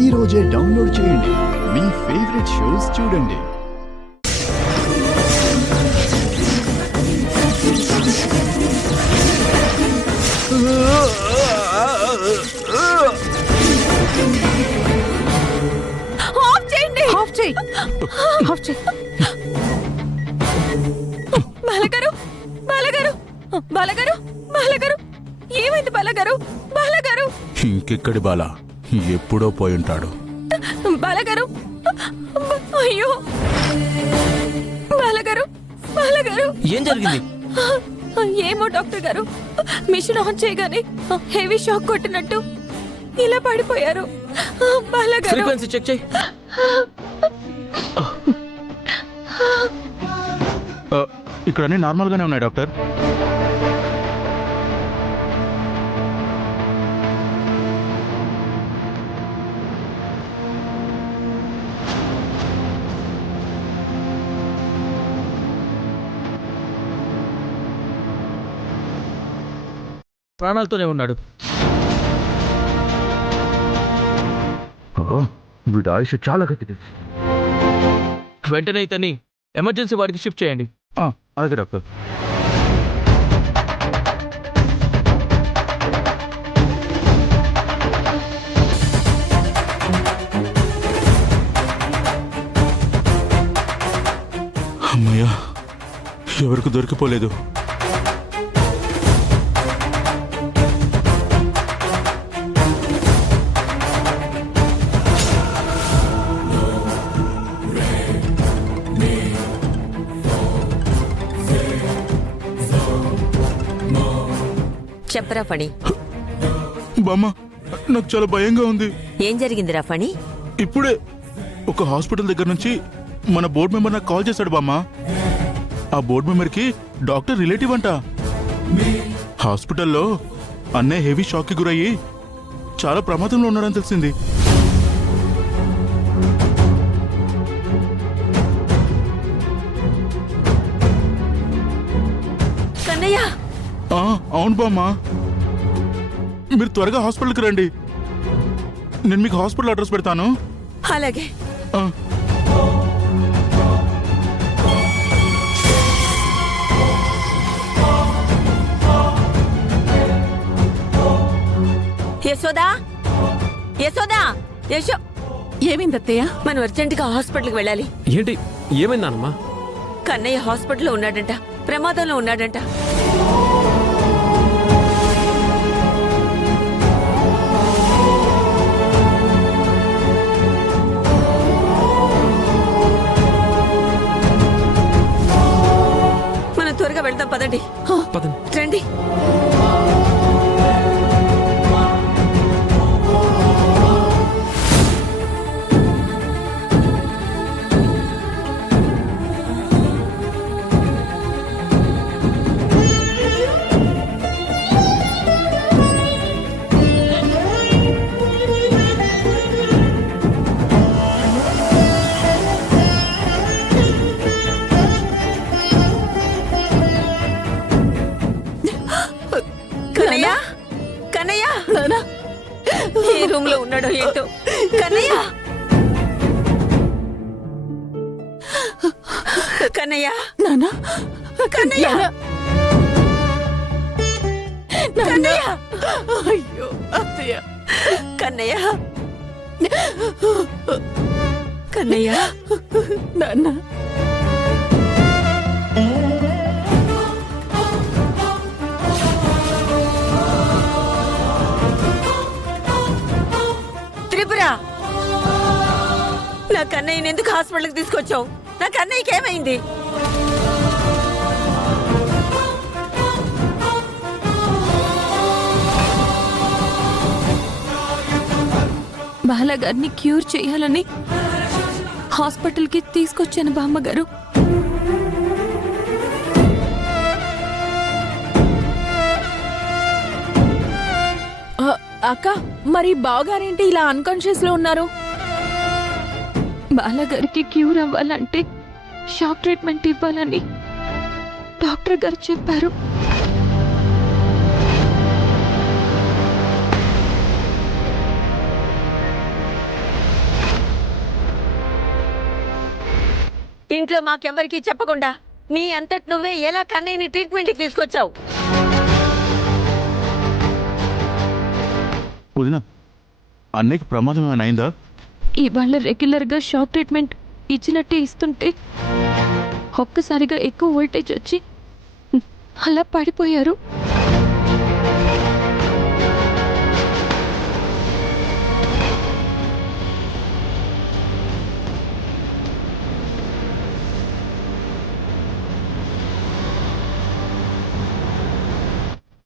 ఈ రోజే డౌన్లోడ్ చేయండి. మీ ఫేవరెట్ షోస్ చూడండి. ఆఫ్ చేయండి. ఆఫ్ చేయి. ఆఫ్ చేయి. బాలగారు, బాలగారు, బాలగారు, బాలగారు, ఏమైంది బాలగారు? బాలగారు, ఇంకెక్కడి బాల, ఎప్పుడో పోయి ఉంటాడు. బాలగారు, అయ్యో బాలగారు, బాలగారు, ఏం జరిగింది? ఏమో డాక్టర్ గారు, మిషన్ ఆన్ చేయగానే హెవీ షాక్ కొట్టినట్టు ఇలా పడిపోయారు. బాలగారు, ఫ్రీక్వెన్సీ చెక్ చేయి. ఇక్కడ అన్ని నార్మల్ గానే ఉన్నాయి డాక్టర్. ప్రాణాలతోనే ఉన్నాడు. వీడి ఆయుష్ చాలా గట్టిది. వెంటనే ఇతన్ని ఎమర్జెన్సీ వార్డుకి షిఫ్ట్ చేయండి. అలాగే డాక్టర్. అమ్మయ్యా, ఎవరికి దొరికిపోలేదు. చెప్పరా ఫణి. బామ్మ, నాకు చాలా భయంగా ఉంది. ఏం జరిగిందిరా ఫణి? ఇప్పుడే ఒక హాస్పిటల్ దగ్గర నుంచి మన బోర్డు మెంబర్ నాకు కాల్ చేశాడు బామ్మ. ఆ బోర్డు మెంబర్కి డాక్టర్ రిలేటివ్ అంట. హాస్పిటల్లో అన్నయ్య హెవీ షాక్కి గురయ్యి చాలా ప్రమాదంలో ఉన్నాడని తెలిసింది. కన్నయ్య, అవును బామ్మ, మీరు త్వరగా హాస్పిటల్కి రండి. నేను మీకు హాస్పిటల్ అడ్రస్ పెడతాను. అలాగే. ఆ. యశోదా, యశోదా, యశో, ఏమైంది అత్తయ్య? మనం అర్జెంటుగా హాస్పిటల్కి వెళ్ళాలి. ఏంటి, ఏమైందమ్మా? కన్నయ్య హాస్పిటల్లో ఉన్నాడంట, ప్రమాదంలో ఉన్నాడంట. మనం త్వరగా వెళ్తాం, పదండి. పదండి. రండి. కన్నయ్య, కన్నయ్య, ఏ రూమ్ లో ఉన్నాడో ఏంటో. కన్నయ్య, కన్నయ్య, నానా, కన్నయ్య, కన్నయ్య, అయ్యో అత్తయ్య, కన్నయ్య, కన్నయ్య, నాన్న, త్రిపుర, నా కన్నయ్యని ఎందుకు హాస్పిటల్కి తీసుకొచ్చావు? నా కన్నయ్యకి ఏమైంది? బాలగారిని క్యూర్ చేయాలని హాస్పిటల్కి తీసుకొచ్చాను బామ్మగారు. అక్క, మరి బావగారేంటి ఇలా అన్కాన్షియస్ లో ఉన్నారు? బాలగారికి క్యూర్ అవ్వాలంటే షాక్ ట్రీట్మెంట్ ఇవ్వాలని డాక్టర్ గారు చెప్పారు. ఇంట్లో మాకెవ్వరికీ చెప్పకుండా నీ అంతటి నువ్వే ఎలా కన్నయ్యని ట్రీట్మెంట్కి తీసుకొచ్చావు? వదినా అన్నయ్యకి ప్రమాదం ఏమైనా అయిందా? ఇవాళ రెగ్యులర్గా షాక్ ట్రీట్మెంట్ ఇచ్చినట్టే ఇస్తుంటే ఒక్కసారిగా ఎక్కువ వోల్టేజ్ వచ్చి అలా పడిపోయారు.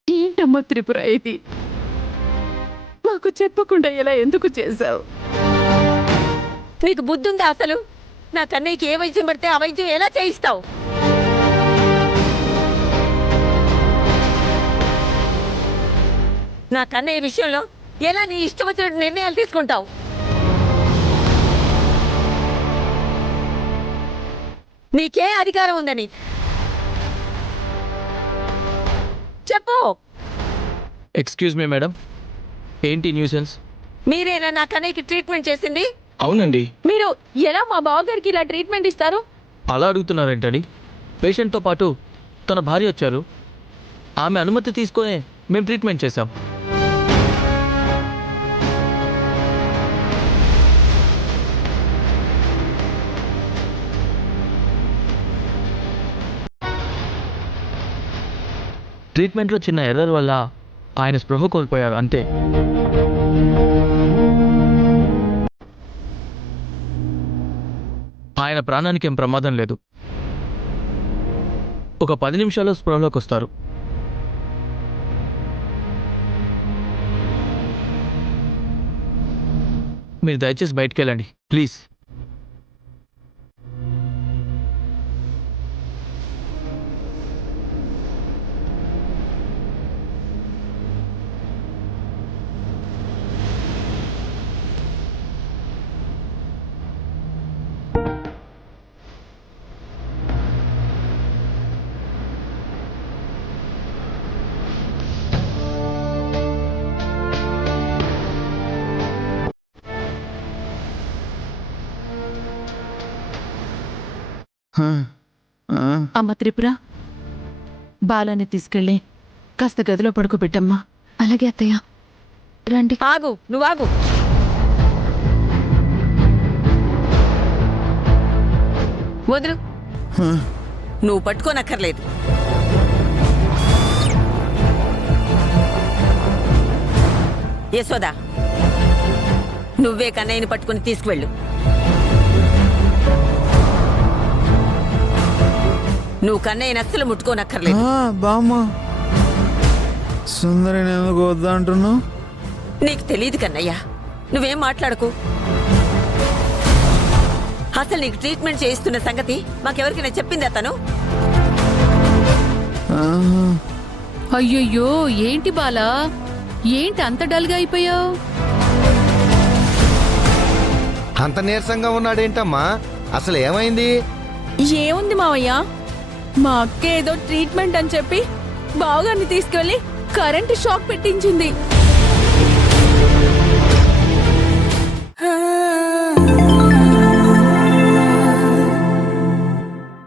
ఏంటమ్మా త్రిపుర ఇది? మాకు చెప్పకుండా ఇలా ఎందుకు చేశావు? నీకు బుద్ధి ఉందా అసలు? నా కన్నయ్యకి ఏ వైద్యం పడితే ఆ వైద్యం ఎలా చేయిస్తావు? నా కన్నయ్య విషయంలో ఎలా నీ ఇష్టం వచ్చినట్టు నిర్ణయాలు తీసుకుంటావు? నీకే అధికారం ఉందని చెప్పు. ఎక్స్క్యూజ్ మీ మేడం, ఏంటి న్యూసెన్స్? మీరేనా నా కన్నయ్యకి ట్రీట్మెంట్ చేసింది? అవునండి. మీరు ఎలా మా బావగారికి ఇలా ట్రీట్మెంట్ ఇస్తారు? అలా అడుగుతున్నారేంటని? పేషెంట్తో పాటు తన భార్య వచ్చారు. ఆమె అనుమతి తీసుకునే మేము ట్రీట్మెంట్ చేశాం. ట్రీట్మెంట్లో చిన్న ఎర్రర్ వల్ల ఆయన స్పృహ కోల్పోయారు అంతే. ఆయన ప్రాణానికి ఏం ప్రమాదం లేదు. ఒక 10 నిమిషాల్లో స్పృహలోకి వస్తారు. మీరు దయచేసి బయటికి వెళ్ళండి ప్లీజ్. అమ్మ త్రిపుర, బాలాన్ని తీసుకెళ్ళి కాస్త గదిలో పడుకోబెట్టమ్మా. అలాగే అత్తయ్య. రండి. ఆగు, నువ్వు ఆగు. వదులు. నువ్వు పట్టుకోనక్కర్లేదు. యశోదా, నువ్వే కన్నయ్యని పట్టుకుని తీసుకువెళ్ళు. నువ్వు కన్నయ్యని అస్సలు ముట్టుకోనక్కర్లేదు. బామ్మ, సుందరిని ఎందుకు వద్దా అంటున్నావు? నీకు తెలియదు కన్నయ్య, నువ్వేం మాట్లాడకు. అసలు నీకు ట్రీట్మెంట్ చేయిస్తున్న సంగతి మాకెవరికైనా చెప్పింది అతను? అయ్యయ్యో, ఏంటి బాలా, ఏంటి అంత డల్గా అయిపోయావు? అంత నీరసంగా ఉన్నాడేంటమ్మా? అసలు ఏమైంది? ఏముంది మావయ్య, మా అక్క ఏదో ట్రీట్మెంట్ అని చెప్పి బావగారిని తీసుకెళ్లి కరెంటు షాక్ పెట్టించింది.